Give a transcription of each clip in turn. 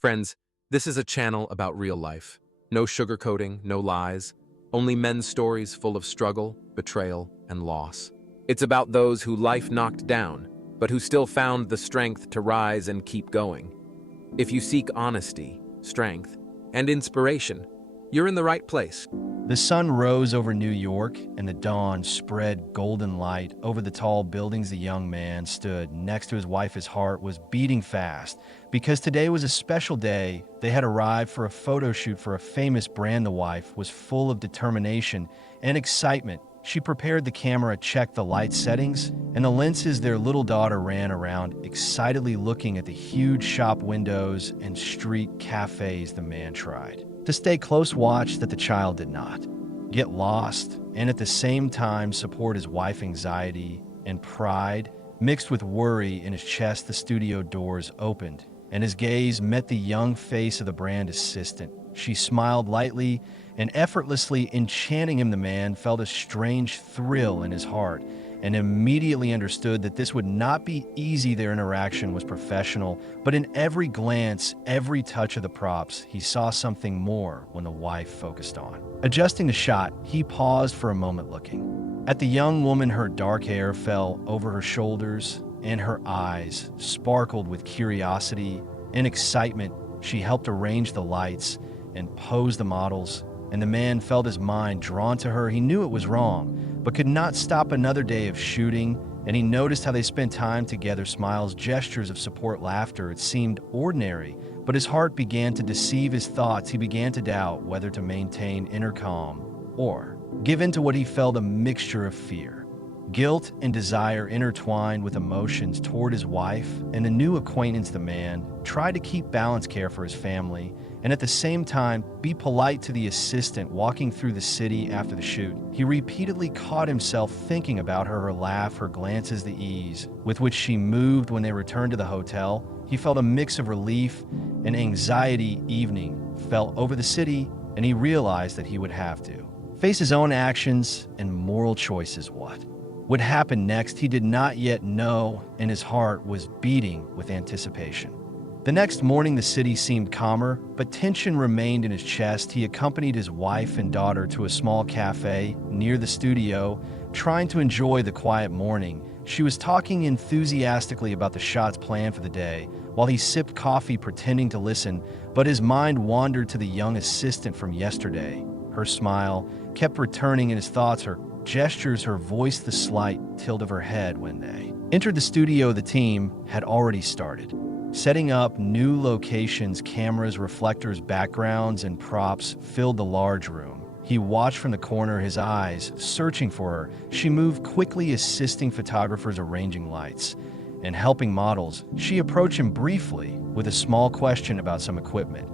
Friends, this is a channel about real life. No sugarcoating, no lies, only men's stories full of struggle, betrayal, and loss. It's about those who life knocked down, but who still found the strength to rise and keep going. If you seek honesty, strength, and inspiration, you're in the right place. The sun rose over New York, and the dawn spread golden light over the tall buildings. The young man stood next to his wife. His heart was beating fast because today was a special day. They had arrived for a photo shoot for a famous brand. The wife was full of determination and excitement. She prepared the camera, checked the light settings, and the lenses. Their little daughter ran around, excitedly looking at the huge shop windows and street cafes. The man tried to stay close watch that the child did not get lost, and at the same time support his wife's anxiety and pride mixed with worry in his chest. The studio doors opened, and his gaze met the young face of the brand assistant. She smiled lightly and effortlessly, enchanting him. The man felt a strange thrill in his heart and immediately understood that this would not be easy. Their interaction was professional, but in every glance, every touch of the props, he saw something more. When the wife focused on adjusting the shot, he paused for a moment, looking at the young woman. Her dark hair fell over her shoulders, and her eyes sparkled with curiosity and excitement. She helped arrange the lights and pose the models, and the man felt his mind drawn to her. He knew it was wrong, but could not stop another day of shooting, and he noticed how they spent time together. Smiles, gestures of support, laughter. It seemed ordinary, but his heart began to deceive his thoughts. He began to doubt whether to maintain inner calm or give in to what he felt, a mixture of fear, guilt, and desire intertwined with emotions toward his wife and the new acquaintance. The man tried to keep balance, care for his family, and at the same time be polite to the assistant. Walking through the city after the shoot, he repeatedly caught himself thinking about her laugh, her glances, the ease with which she moved. When they returned to the hotel, he felt a mix of relief and anxiety. Evening fell over the city, and he realized that he would have to face his own actions and moral choices. What would happen next, he did not yet know, and his heart was beating with anticipation. The next morning, the city seemed calmer, but tension remained in his chest. He accompanied his wife and daughter to a small cafe near the studio, trying to enjoy the quiet morning. She was talking enthusiastically about the shots planned for the day, while he sipped coffee, pretending to listen, but his mind wandered to the young assistant from yesterday. Her smile kept returning in his thoughts, her gestures, her voice, the slight tilt of her head. When they entered the studio, the team had already started setting up new locations. Cameras, reflectors, backgrounds, and props filled the large room. He watched from the corner, his eyes searching for her. She moved quickly, assisting photographers, arranging lights, and helping models. She approached him briefly with a small question about some equipment,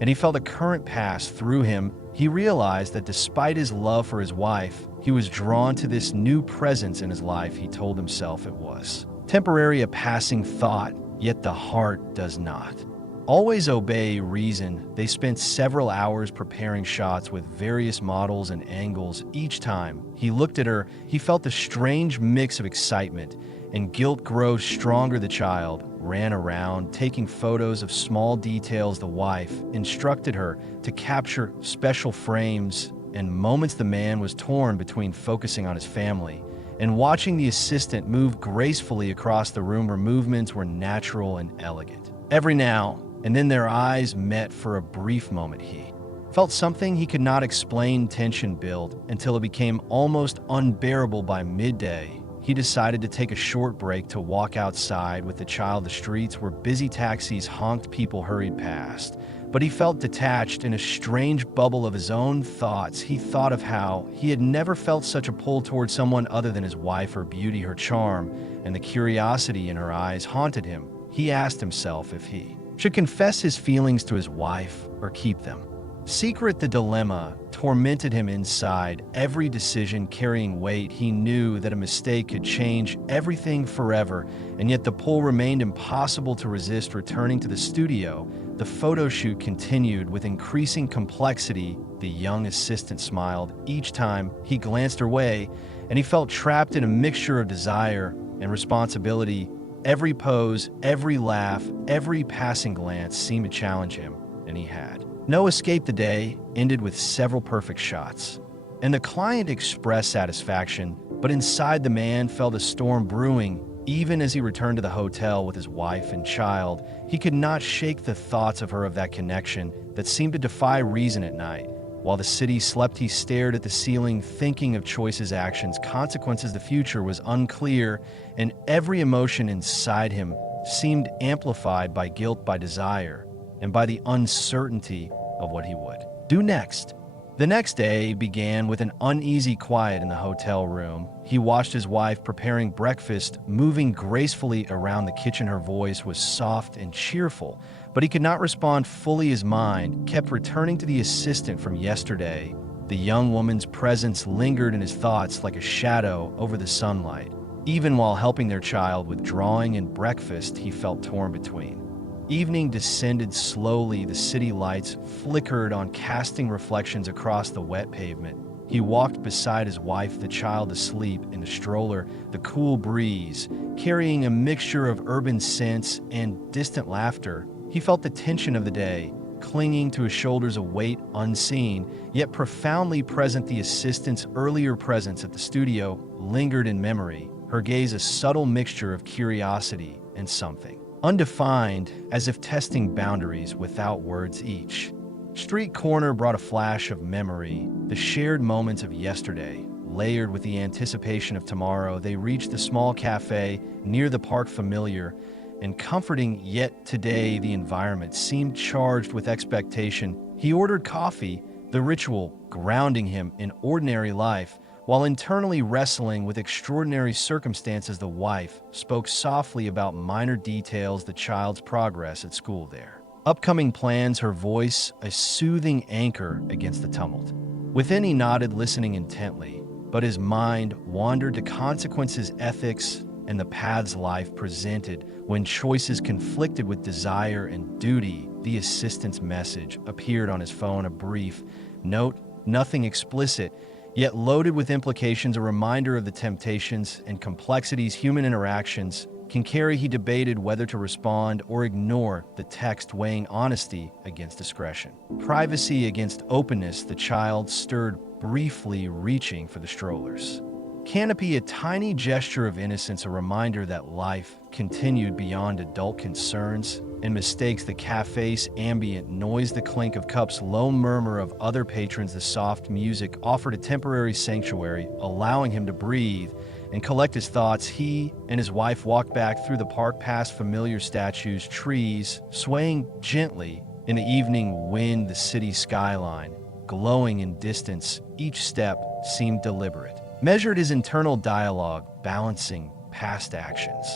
and he felt a current pass through him. He realized that despite his love for his wife, he was drawn to this new presence in his life. He told himself it was temporary, a passing thought, yet the heart does not always obey reason. They spent several hours preparing shots with various models and angles. Each time he looked at her, he felt a strange mix of excitement and guilt grow stronger. The child ran around, taking photos of small details. The wife instructed her to capture special frames and moments. The man was torn between focusing on his family and watching the assistant move gracefully across the room. Her movements were natural and elegant. Every now and then their eyes met for a brief moment. He felt something he could not explain. Tension built until it became almost unbearable. By midday, he decided to take a short break to walk outside with the child. The streets were busy, taxis honked, people hurried past, but he felt detached in a strange bubble of his own thoughts. He thought of how he had never felt such a pull towards someone other than his wife. Her beauty, her charm, and the curiosity in her eyes haunted him. He asked himself if he should confess his feelings to his wife or keep them secret. The dilemma tormented him inside, every decision carrying weight. He knew that a mistake could change everything forever, and yet the pull remained impossible to resist. Returning to the studio, the photo shoot continued with increasing complexity. The young assistant smiled each time he glanced her way, and he felt trapped in a mixture of desire and responsibility. Every pose, every laugh, every passing glance seemed to challenge him, and he had. No escape. The day ended with several perfect shots, and the client expressed satisfaction, but inside the man felt a storm brewing. Even as he returned to the hotel with his wife and child, he could not shake the thoughts of her, of that connection that seemed to defy reason at night. While the city slept, he stared at the ceiling, thinking of choices, actions, consequences. The future was unclear, and every emotion inside him seemed amplified by guilt, by desire, and by the uncertainty of what he would do next. The next day began with an uneasy quiet in the hotel room. He watched his wife preparing breakfast, moving gracefully around the kitchen. Her voice was soft and cheerful, but he could not respond fully. His mind kept returning to the assistant from yesterday. The young woman's presence lingered in his thoughts like a shadow over the sunlight. Even while helping their child with drawing and breakfast, he felt torn between. Evening descended slowly. The city lights flickered on, casting reflections across the wet pavement. He walked beside his wife, the child asleep in the stroller, the cool breeze carrying a mixture of urban scents and distant laughter. He felt the tension of the day clinging to his shoulders, a weight unseen, yet profoundly present. The assistant's earlier presence at the studio lingered in memory, her gaze a subtle mixture of curiosity and something undefined, as if testing boundaries without words. Each street corner brought a flash of memory, the shared moments of yesterday, layered with the anticipation of tomorrow. They reached the small cafe near the park, familiar and comforting, yet today the environment seemed charged with expectation. He ordered coffee, the ritual grounding him in ordinary life, while internally wrestling with extraordinary circumstances. The wife spoke softly about minor details, the child's progress at school, their upcoming plans, her voice a soothing anchor against the tumult. Within, he nodded, listening intently, but his mind wandered to consequences, ethics, and the paths life presented when choices conflicted with desire and duty. The assistant's message appeared on his phone, a brief note, nothing explicit, yet loaded with implications, a reminder of the temptations and complexities human interactions can carry. He debated whether to respond or ignore the text, weighing honesty against discretion, privacy against openness. The child stirred briefly, reaching for the stroller's canopy, a tiny gesture of innocence, a reminder that life continued beyond adult concerns and mistakes. The cafe's ambient noise, the clink of cups, low murmur of other patrons, the soft music offered a temporary sanctuary, allowing him to breathe and collect his thoughts. He and his wife walked back through the park, past familiar statues, trees swaying gently in the evening wind, the city skyline glowing in distance. Each step seemed deliberate, measured. His internal dialogue balancing past actions,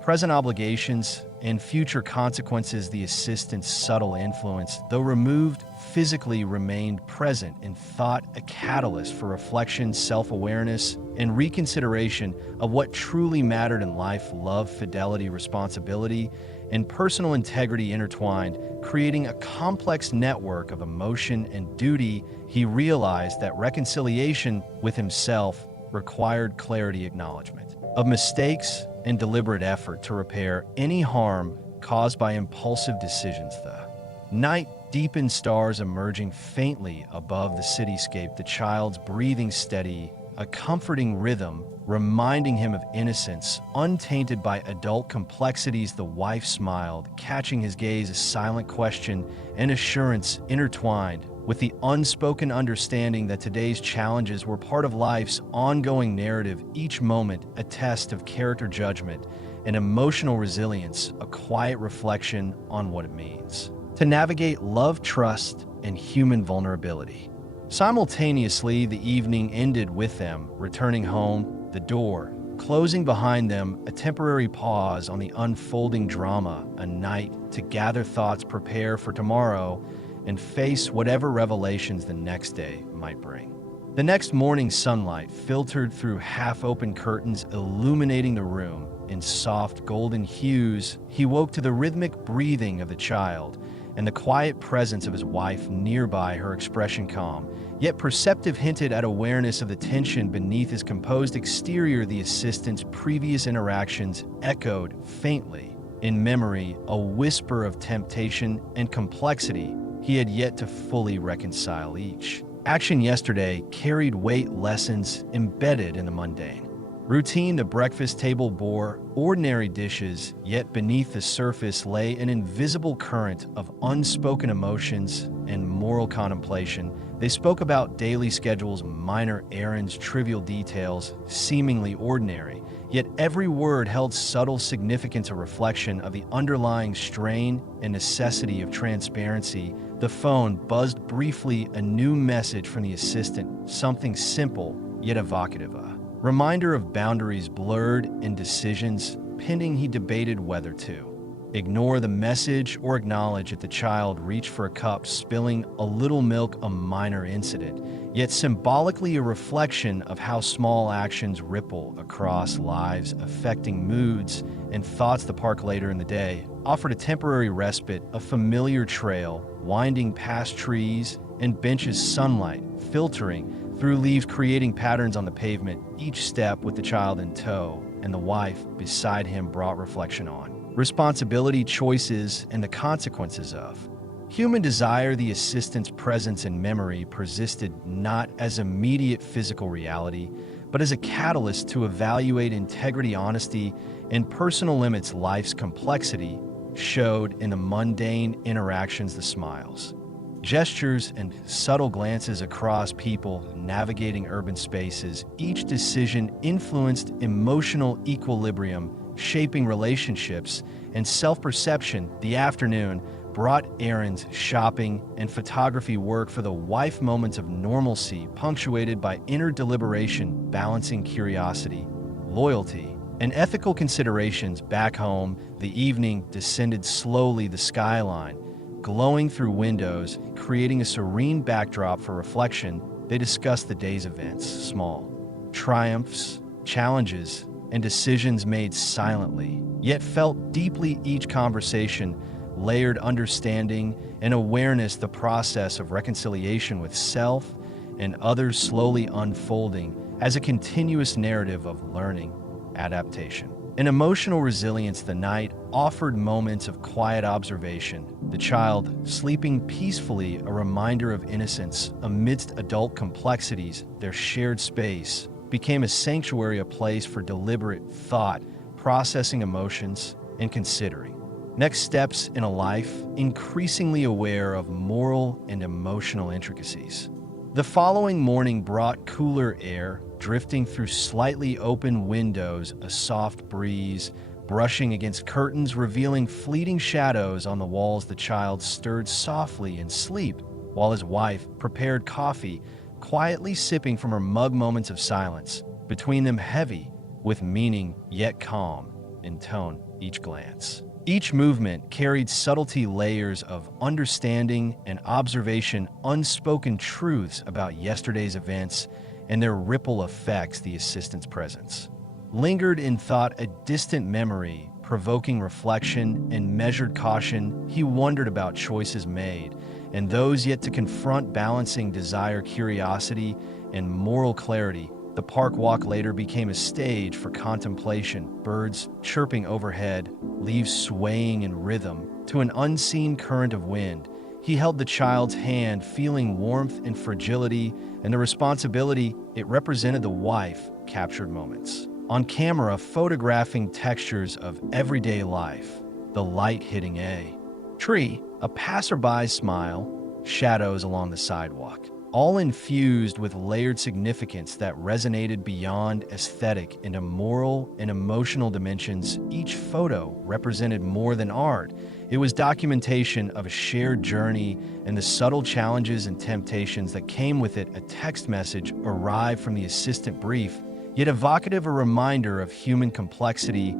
present obligations, and future consequences. The assistant's subtle influence, though removed physically, remained present in thought, a catalyst for reflection, self-awareness, and reconsideration of what truly mattered in life. Love, fidelity, responsibility, and personal integrity intertwined, creating a complex network of emotion and duty. He realized that reconciliation with himself required clarity, acknowledgement of mistakes, and deliberate effort to repair any harm caused by impulsive decisions. The night deepened, stars emerging faintly above the cityscape, the child's breathing steady, a comforting rhythm reminding him of innocence, untainted by adult complexities. The wife smiled, catching his gaze, a silent question and assurance intertwined with the unspoken understanding that today's challenges were part of life's ongoing narrative, each moment a test of character, judgment, and emotional resilience, a quiet reflection on what it means to navigate love, trust, and human vulnerability. Simultaneously, the evening ended with them returning home, the door closing behind them, a temporary pause on the unfolding drama, a night to gather thoughts, prepare for tomorrow, and face whatever revelations the next day might bring. The next morning, sunlight filtered through half-open curtains, illuminating the room in soft golden hues. He woke to the rhythmic breathing of the child and the quiet presence of his wife nearby, her expression calm, yet perceptive, hinted at awareness of the tension beneath his composed exterior. The assistant's previous interactions echoed faintly in memory, a whisper of temptation and complexity he had yet to fully reconcile. Each action yesterday carried weight, lessons embedded in the mundane. Routine, the breakfast table bore ordinary dishes, yet beneath the surface lay an invisible current of unspoken emotions and moral contemplation. They spoke about daily schedules, minor errands, trivial details, seemingly ordinary, yet every word held subtle significance, a reflection of the underlying strain and necessity of transparency. The phone buzzed briefly, a new message from the assistant, something simple yet evocative. Reminder of boundaries blurred and decisions pending. He debated whether to ignore the message or acknowledge it. The child reached for a cup, spilling a little milk, a minor incident, yet symbolically a reflection of how small actions ripple across lives, affecting moods and thoughts. The park later in the day offered a temporary respite, a familiar trail winding past trees and benches, sunlight filtering through leaves, creating patterns on the pavement. Each step with the child in tow and the wife beside him brought reflection on responsibility, choices, and the consequences of human desire. The assistant's presence and memory persisted not as immediate physical reality, but as a catalyst to evaluate integrity, honesty, and personal limits. Life's complexity showed in the mundane interactions, the smiles, gestures, and subtle glances across people navigating urban spaces. Each decision influenced emotional equilibrium, shaping relationships and self-perception. The afternoon brought errands, shopping, and photography work for the wife, moments of normalcy punctuated by inner deliberation, balancing curiosity, loyalty, and ethical considerations. Back home, the evening descended slowly, the skyline glowing through windows, creating a serene backdrop for reflection. They discussed the day's events, small triumphs, challenges, and decisions made silently, yet felt deeply. Each conversation layered understanding and awareness, the process of reconciliation with self and others slowly unfolding as a continuous narrative of learning, adaptation, and emotional resilience. The night offered moments of quiet observation, the child sleeping peacefully, a reminder of innocence amidst adult complexities. Their shared space became a sanctuary, a place for deliberate thought, processing emotions, and considering next steps in a life increasingly aware of moral and emotional intricacies. The following morning brought cooler air drifting through slightly open windows, a soft breeze brushing against curtains, revealing fleeting shadows on the walls. The child stirred softly in sleep while his wife prepared coffee, quietly sipping from her mug. Moments of silence between them, heavy with meaning yet calm in tone. Each glance, each movement carried subtlety, layers of understanding and observation, unspoken truths about yesterday's events and their ripple effects. The assistant's presence lingered in thought, a distant memory, provoking reflection and measured caution. He wondered about choices made and those yet to confront, balancing desire, curiosity, and moral clarity. The park walk later became a stage for contemplation, birds chirping overhead, leaves swaying in rhythm to an unseen current of wind. He held the child's hand, feeling warmth and fragility, and the responsibility it represented. The wife captured moments on camera, photographing textures of everyday life, the light hitting a tree, a passerby's smile, shadows along the sidewalk, all infused with layered significance that resonated beyond aesthetic into moral and emotional dimensions. Each photo represented more than art. It was documentation of a shared journey and the subtle challenges and temptations that came with it. A text message arrived from the assistant, brief yet evocative, a reminder of human complexity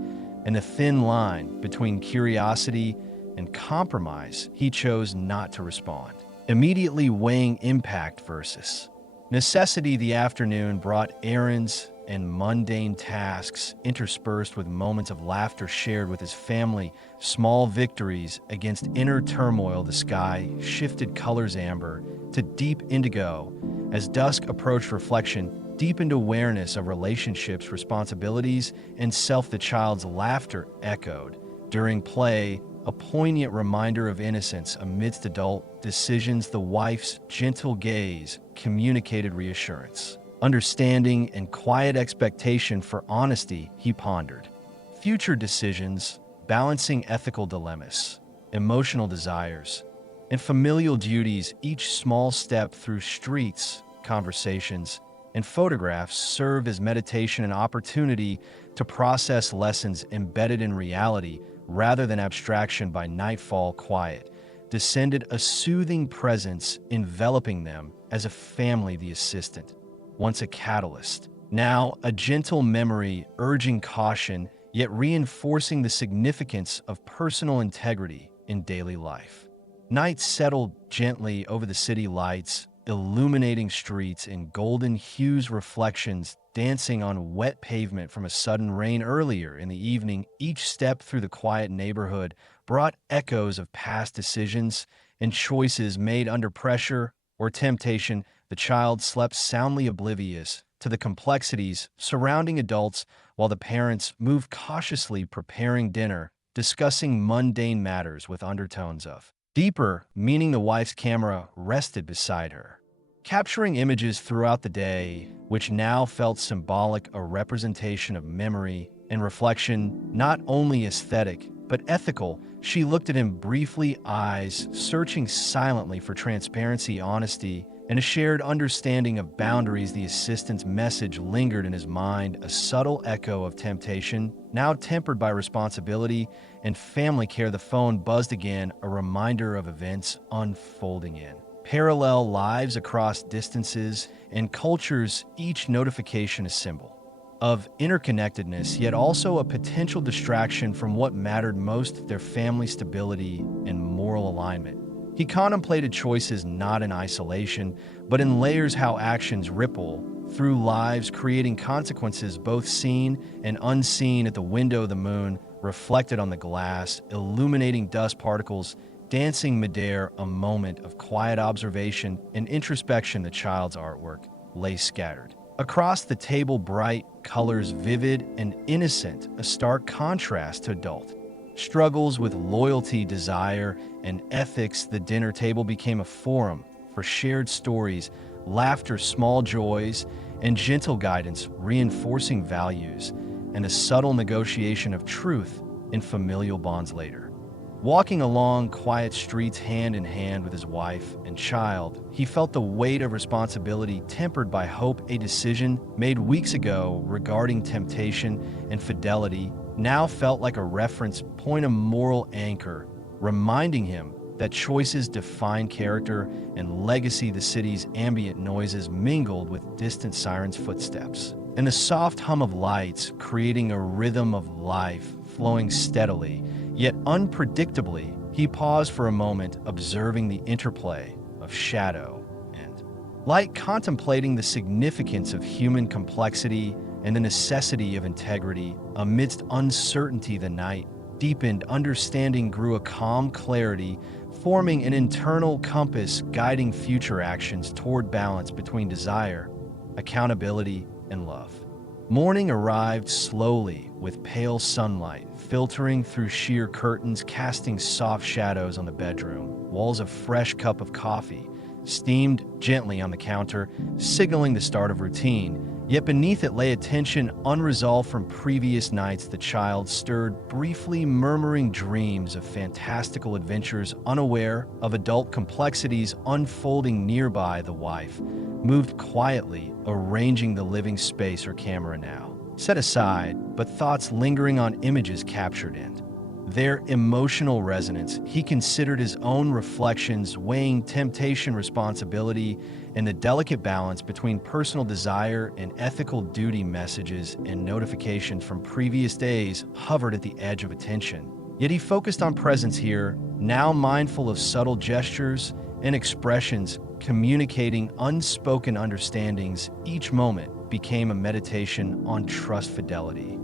and the thin line between curiosity and compromise. He chose not to respond, immediately weighing impact versus necessity. The afternoon brought errands and mundane tasks interspersed with moments of laughter shared with his family, small victories against inner turmoil. The sky shifted colors amber to deep indigo as dusk approached. Reflection deepened awareness of relationships, responsibilities, and self. The child's laughter echoed during play, a poignant reminder of innocence amidst adult decisions. The wife's gentle gaze communicated reassurance, understanding, and quiet expectation for honesty. He pondered future decisions, balancing ethical dilemmas, emotional desires, and familial duties. Each small step through streets, conversations, and photographs served as meditation, and opportunity to process lessons embedded in reality rather than abstraction. By nightfall, quiet descended, a soothing presence enveloping them as a family. The assistant, once a catalyst, now a gentle memory, urging caution, yet reinforcing the significance of personal integrity in daily life. Night settled gently over the city, lights illuminating streets in golden hues, reflections dancing on wet pavement from a sudden rain earlier in the evening. Each step through the quiet neighborhood brought echoes of past decisions and choices made under pressure or temptation. The child slept soundly, oblivious to the complexities surrounding adults, while the parents moved cautiously, preparing dinner, discussing mundane matters with undertones of deeper meaning. The wife's camera rested beside her, capturing images throughout the day, which now felt symbolic, a representation of memory and reflection, not only aesthetic, but ethical. She looked at him briefly, eyes searching silently for transparency, honesty, and a shared understanding of boundaries. The assistant's message lingered in his mind, a subtle echo of temptation, now tempered by responsibility and family care. The phone buzzed again, a reminder of events unfolding in parallel lives across distances and cultures, each notification a symbol of interconnectedness, yet also a potential distraction from what mattered most: their family stability and moral alignment. He contemplated choices not in isolation, but in layers, how actions ripple through lives, creating consequences both seen and unseen. At the window, the moon reflected on the glass, illuminating dust particles dancing midair, a moment of quiet observation and introspection. The child's artwork lay scattered across the table, bright colors, vivid and innocent, a stark contrast to adult struggles with loyalty, desire, and ethics. The dinner table became a forum for shared stories, laughter, small joys, and gentle guidance, reinforcing values and the subtle negotiation of truth in familial bonds. Later, walking along quiet streets hand in hand with his wife and child, he felt the weight of responsibility tempered by hope. A decision made weeks ago regarding temptation and fidelity now felt like a reference point, a moral anchor, reminding him that choices define character and legacy. The city's ambient noises mingled with distant sirens' footsteps, and the soft hum of lights creating a rhythm of life flowing steadily, yet unpredictably. He paused for a moment, observing the interplay of shadow and light, contemplating the significance of human complexity and the necessity of integrity amidst uncertainty. The night deepened, understanding grew, a calm clarity, forming an internal compass guiding future actions toward balance between desire, accountability, and love. Morning arrived slowly, with pale sunlight filtering through sheer curtains, casting soft shadows on the bedroom walls. A fresh cup of coffee steamed gently on the counter, signaling the start of routine. Yet beneath it lay a tension unresolved from previous nights. The child stirred briefly, murmuring dreams of fantastical adventures, unaware of adult complexities unfolding nearby. The wife moved quietly, arranging the living space, her camera now set aside, but thoughts lingering on images captured in their emotional resonance. He considered his own reflections, weighing temptation, responsibility, and the delicate balance between personal desire and ethical duty. Messages and notifications from previous days hovered at the edge of attention. Yet he focused on presence here, now mindful of subtle gestures and expressions, communicating unspoken understandings. Each moment became a meditation on trust, fidelity,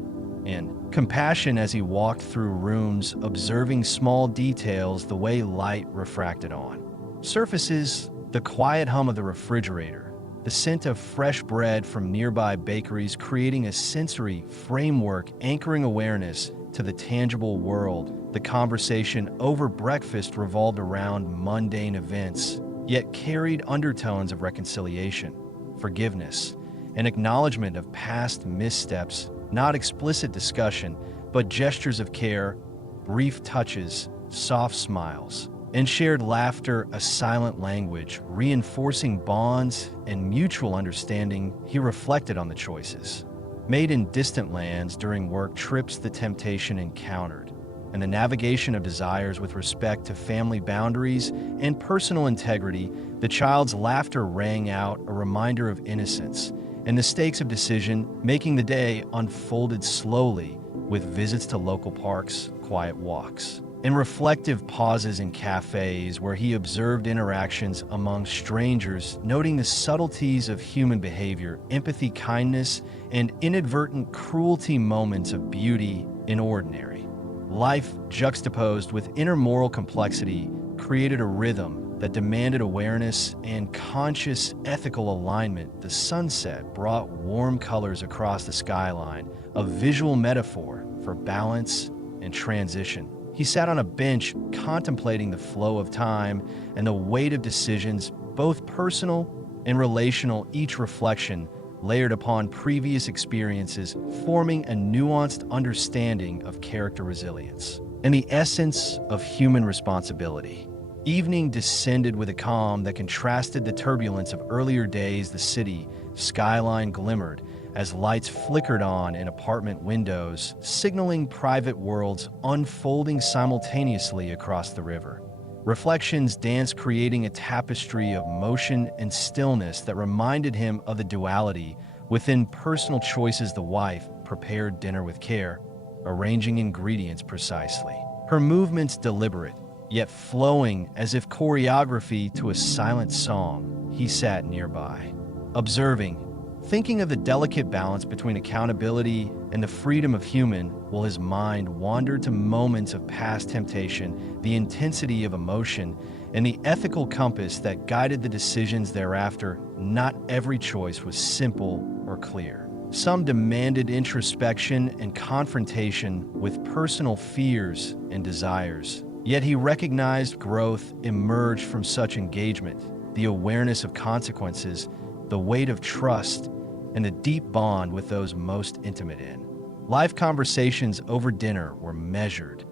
and compassion as he walked through rooms, observing small details the way light refracted on surfaces, the quiet hum of the refrigerator, the scent of fresh bread from nearby bakeries, creating a sensory framework anchoring awareness to the tangible world. The conversation over breakfast revolved around mundane events, yet carried undertones of reconciliation, forgiveness, and acknowledgement of past missteps, not explicit discussion, but gestures of care, brief touches, soft smiles, and shared laughter, a silent language, reinforcing bonds and mutual understanding. He reflected on the choices made in distant lands during work trips, the temptation encountered, and the navigation of desires with respect to family boundaries and personal integrity. The child's laughter rang out, a reminder of innocence, and the stakes of decision making. The day unfolded slowly, with visits to local parks, quiet walks, and reflective pauses in cafes where he observed interactions among strangers, noting the subtleties of human behavior, empathy, kindness, and inadvertent cruelty, moments of beauty in ordinary life juxtaposed with inner moral complexity created a rhythm that demanded awareness and conscious ethical alignment. The sunset brought warm colors across the skyline, a visual metaphor for balance and transition. He sat on a bench contemplating the flow of time and the weight of decisions, both personal and relational, each reflection layered upon previous experiences, forming a nuanced understanding of character, resilience, and the essence of human responsibility. Evening descended with a calm that contrasted the turbulence of earlier days. The city skyline glimmered as lights flickered on in apartment windows, signaling private worlds unfolding simultaneously across the river. Reflections danced, creating a tapestry of motion and stillness that reminded him of the duality within personal choices. The wife prepared dinner with care, arranging ingredients precisely, her movements deliberate, yet flowing as if choreography to a silent song. He sat nearby, observing, thinking of the delicate balance between accountability and the freedom of human, while his mind wandered to moments of past temptation, the intensity of emotion, and the ethical compass that guided the decisions thereafter. Not every choice was simple or clear. Some demanded introspection and confrontation with personal fears and desires. Yet he recognized growth emerged from such engagement, the awareness of consequences, the weight of trust, and the deep bond with those most intimate in life. Conversations over dinner were measured,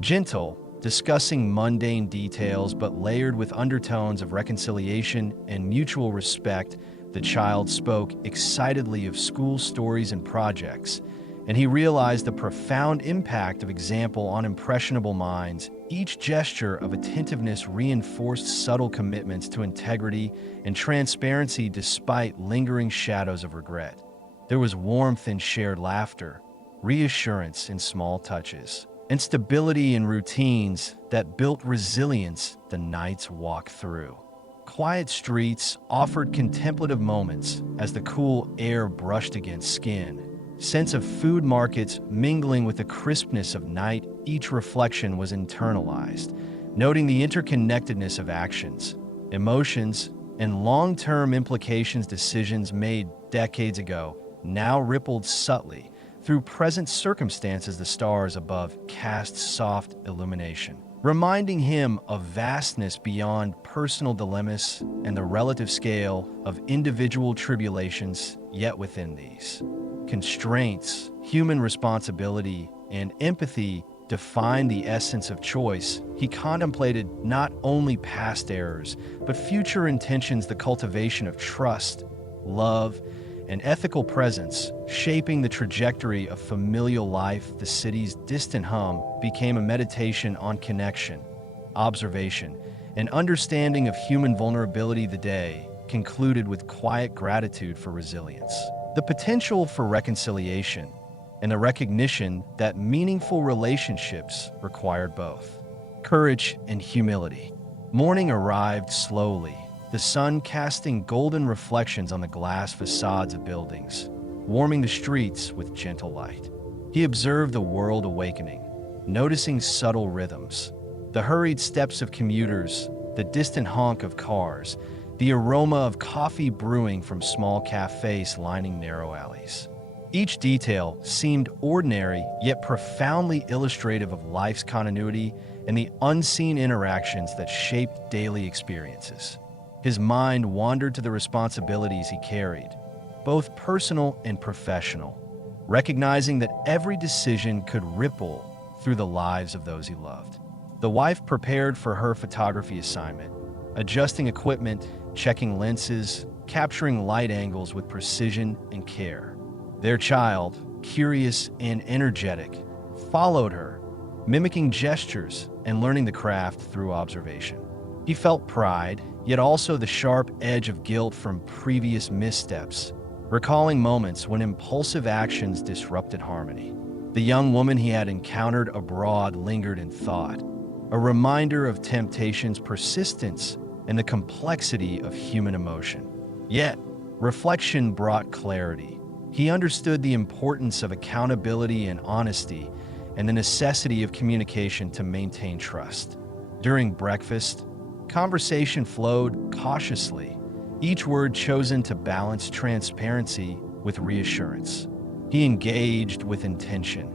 gentle, discussing mundane details but layered with undertones of reconciliation and mutual respect. The child spoke excitedly of school stories and projects, and he realized the profound impact of example on impressionable minds. Each gesture of attentiveness reinforced subtle commitments to integrity and transparency despite lingering shadows of regret. There was warmth in shared laughter, reassurance in small touches, and stability in routines that built resilience. The night's walk through quiet streets offered contemplative moments as the cool air brushed against skin. Sense of food markets mingling with the crispness of night. Each reflection was internalized, noting the interconnectedness of actions, emotions, and long-term implications. Decisions made decades ago now rippled subtly through present circumstances. The stars above cast soft illumination, reminding him of vastness beyond personal dilemmas and the relative scale of individual tribulations. Yet within these constraints, human responsibility and empathy define the essence of choice. He contemplated not only past errors, but future intentions, the cultivation of trust, love, and ethical presence, shaping the trajectory of familial life. The city's distant hum became a meditation on connection, observation, and understanding of human vulnerability. The day concluded with quiet gratitude for resilience, the potential for reconciliation, and the recognition that meaningful relationships required both courage and humility. Morning arrived slowly, the sun casting golden reflections on the glass facades of buildings, warming the streets with gentle light. He observed the world awakening, noticing subtle rhythms, the hurried steps of commuters, the distant honk of cars, the aroma of coffee brewing from small cafes lining narrow alleys. Each detail seemed ordinary yet profoundly illustrative of life's continuity and the unseen interactions that shaped daily experiences. His mind wandered to the responsibilities he carried, both personal and professional, recognizing that every decision could ripple through the lives of those he loved. The wife prepared for her photography assignment, adjusting equipment, checking lenses, capturing light angles with precision and care. Their child, curious and energetic, followed her, mimicking gestures and learning the craft through observation. He felt pride, yet also the sharp edge of guilt from previous missteps, recalling moments when impulsive actions disrupted harmony. The young woman he had encountered abroad lingered in thought, a reminder of temptation's persistence and the complexity of human emotion. Yet, reflection brought clarity. He understood the importance of accountability and honesty and the necessity of communication to maintain trust. During breakfast, conversation flowed cautiously, each word chosen to balance transparency with reassurance. He engaged with intention,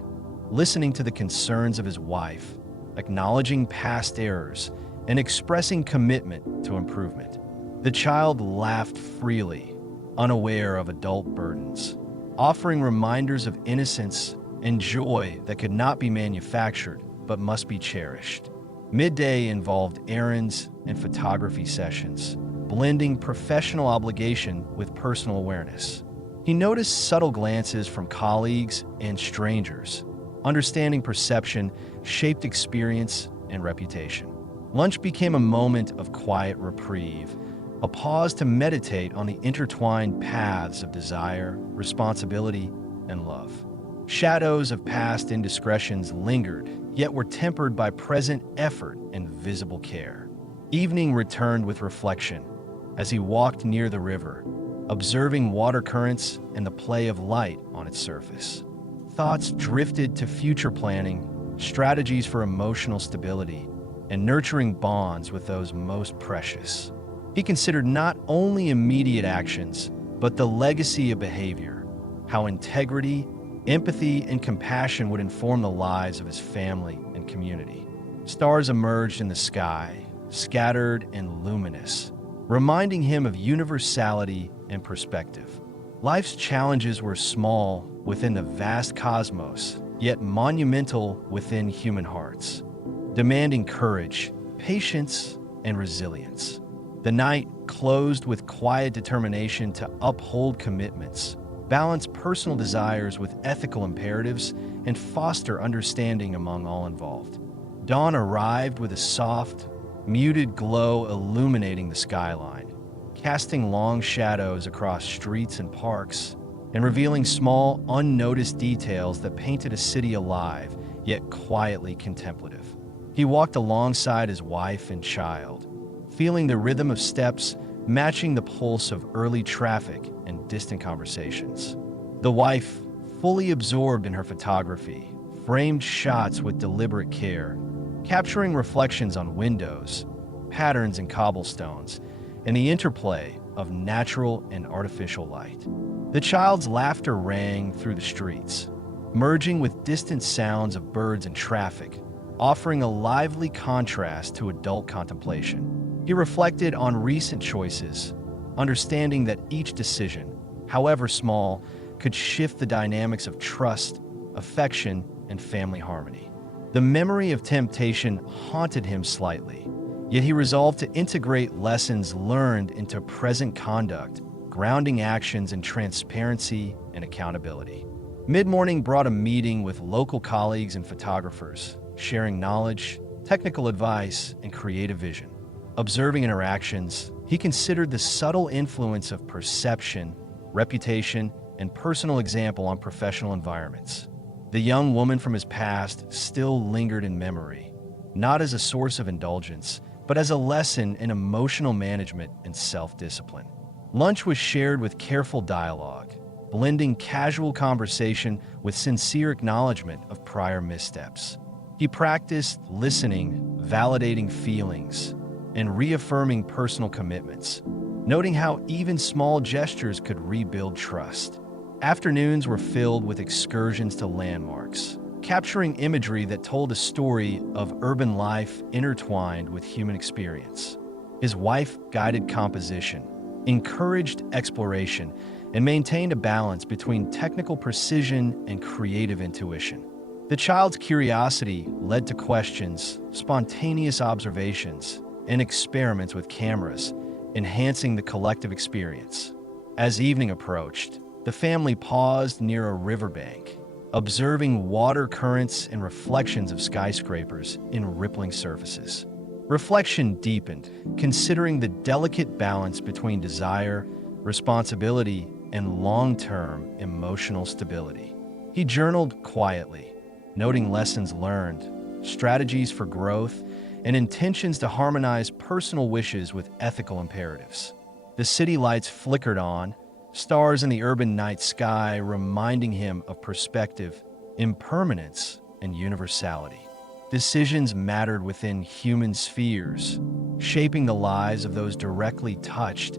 listening to the concerns of his wife, acknowledging past errors, and expressing commitment to improvement. The child laughed freely, unaware of adult burdens, offering reminders of innocence and joy that could not be manufactured but must be cherished. Midday involved errands and photography sessions, blending professional obligation with personal awareness. He noticed subtle glances from colleagues and strangers. Understanding perception shaped experience and reputation. Lunch became a moment of quiet reprieve, a pause to meditate on the intertwined paths of desire, responsibility, and love. Shadows of past indiscretions lingered, yet were tempered by present effort and visible care. Evening returned with reflection as he walked near the river, observing water currents and the play of light on its surface. Thoughts drifted to future planning, strategies for emotional stability, and nurturing bonds with those most precious. He considered not only immediate actions, but the legacy of behavior, how integrity, empathy, and compassion would inform the lives of his family and community. Stars emerged in the sky, scattered and luminous, reminding him of universality and perspective. Life's challenges were small within the vast cosmos, yet monumental within human hearts, demanding courage, patience, and resilience. The night closed with quiet determination to uphold commitments, balance personal desires with ethical imperatives, and foster understanding among all involved. Dawn arrived with a soft, muted glow illuminating the skyline, casting long shadows across streets and parks, and revealing small, unnoticed details that painted a city alive, yet quietly contemplative. He walked alongside his wife and child, feeling the rhythm of steps matching the pulse of early traffic and distant conversations. The wife, fully absorbed in her photography, framed shots with deliberate care, capturing reflections on windows, patterns in cobblestones, and the interplay of natural and artificial light. The child's laughter rang through the streets, merging with distant sounds of birds and traffic, offering a lively contrast to adult contemplation. He reflected on recent choices, understanding that each decision, however small, could shift the dynamics of trust, affection, and family harmony. The memory of temptation haunted him slightly, yet he resolved to integrate lessons learned into present conduct, grounding actions in transparency and accountability. Mid-morning brought a meeting with local colleagues and photographers, sharing knowledge, technical advice, and creative vision. Observing interactions, he considered the subtle influence of perception, reputation, and personal example on professional environments. The young woman from his past still lingered in memory, not as a source of indulgence, but as a lesson in emotional management and self-discipline. Lunch was shared with careful dialogue, blending casual conversation with sincere acknowledgement of prior missteps. He practiced listening, validating feelings, and reaffirming personal commitments, noting how even small gestures could rebuild trust. Afternoons were filled with excursions to landmarks, capturing imagery that told a story of urban life intertwined with human experience. His wife guided composition, encouraged exploration, and maintained a balance between technical precision and creative intuition. The child's curiosity led to questions, spontaneous observations, and experiments with cameras, enhancing the collective experience. As evening approached, the family paused near a riverbank, observing water currents and reflections of skyscrapers in rippling surfaces. Reflection deepened, considering the delicate balance between desire, responsibility, and long-term emotional stability. He journaled quietly, noting lessons learned, strategies for growth, and intentions to harmonize personal wishes with ethical imperatives. The city lights flickered on, stars in the urban night sky reminding him of perspective, impermanence, and universality. Decisions mattered within human spheres, shaping the lives of those directly touched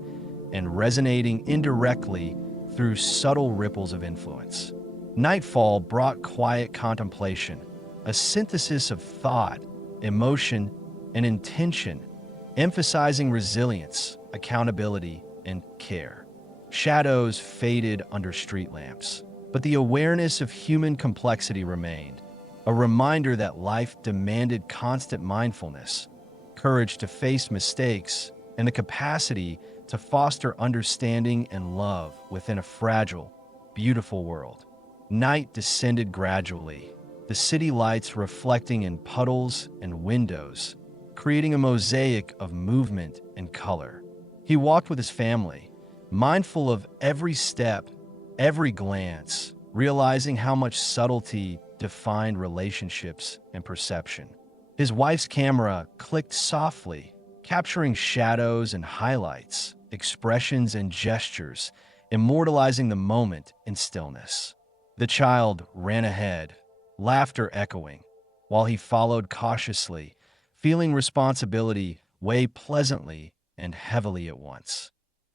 and resonating indirectly through subtle ripples of influence. Nightfall brought quiet contemplation, a synthesis of thought, emotion, and intention, emphasizing resilience, accountability, and care. Shadows faded under street lamps, but the awareness of human complexity remained, a reminder that life demanded constant mindfulness, courage to face mistakes, and the capacity to foster understanding and love within a fragile, beautiful world. Night descended gradually, the city lights reflecting in puddles and windows, creating a mosaic of movement and color. He walked with his family, mindful of every step, every glance, realizing how much subtlety defined relationships and perception. His wife's camera clicked softly, capturing shadows and highlights, expressions and gestures, immortalizing the moment in stillness. The child ran ahead, laughter echoing, while he followed cautiously, feeling responsibility weigh pleasantly and heavily at once.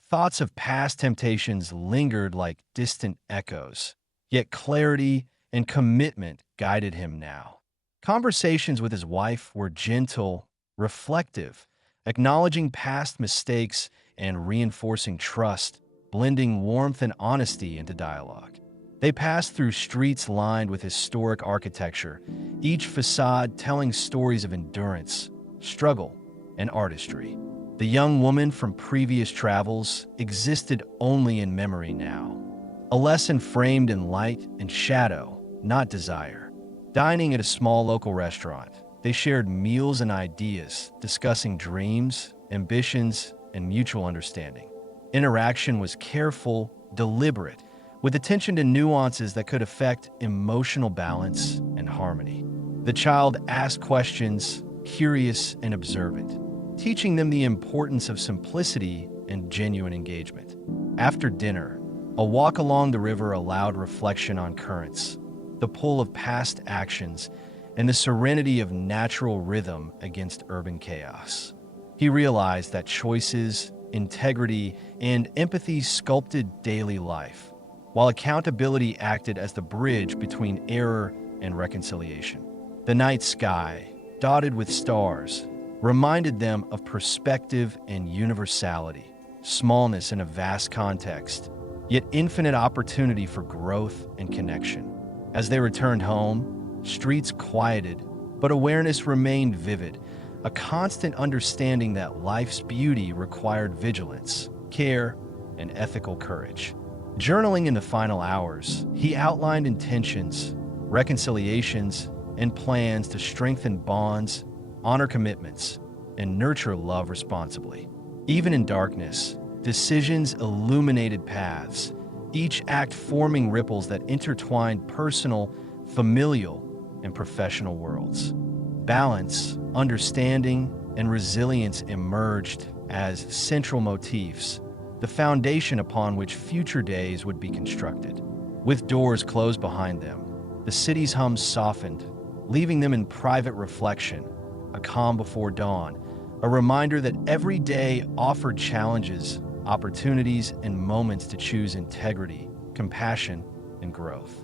Thoughts of past temptations lingered like distant echoes, yet clarity and commitment guided him now. Conversations with his wife were gentle, reflective, acknowledging past mistakes and reinforcing trust, blending warmth and honesty into dialogue. They passed through streets lined with historic architecture, each facade telling stories of endurance, struggle, and artistry. The young woman from previous travels existed only in memory now, a lesson framed in light and shadow, not desire. Dining at a small local restaurant, they shared meals and ideas, discussing dreams, ambitions, and mutual understanding. Interaction was careful, deliberate, with attention to nuances that could affect emotional balance and harmony. The child asked questions, curious and observant, teaching them the importance of simplicity and genuine engagement. After dinner, a walk along the river allowed reflection on currents, the pull of past actions, and the serenity of natural rhythm against urban chaos. He realized that choices, integrity, and empathy sculpted daily life, while accountability acted as the bridge between error and reconciliation. The night sky, dotted with stars, reminded them of perspective and universality, smallness in a vast context, yet infinite opportunity for growth and connection. As they returned home, streets quieted, but awareness remained vivid, a constant understanding that life's beauty required vigilance, care, and ethical courage. Journaling in the final hours, he outlined intentions, reconciliations, and plans to strengthen bonds, honor commitments, and nurture love responsibly. Even in darkness, decisions illuminated paths, each act forming ripples that intertwined personal, familial, and professional worlds. Balance, understanding, and resilience emerged as central motifs, the foundation upon which future days would be constructed. With doors closed behind them, the city's hum softened, leaving them in private reflection, a calm before dawn, a reminder that every day offered challenges, opportunities, and moments to choose integrity, compassion, and growth.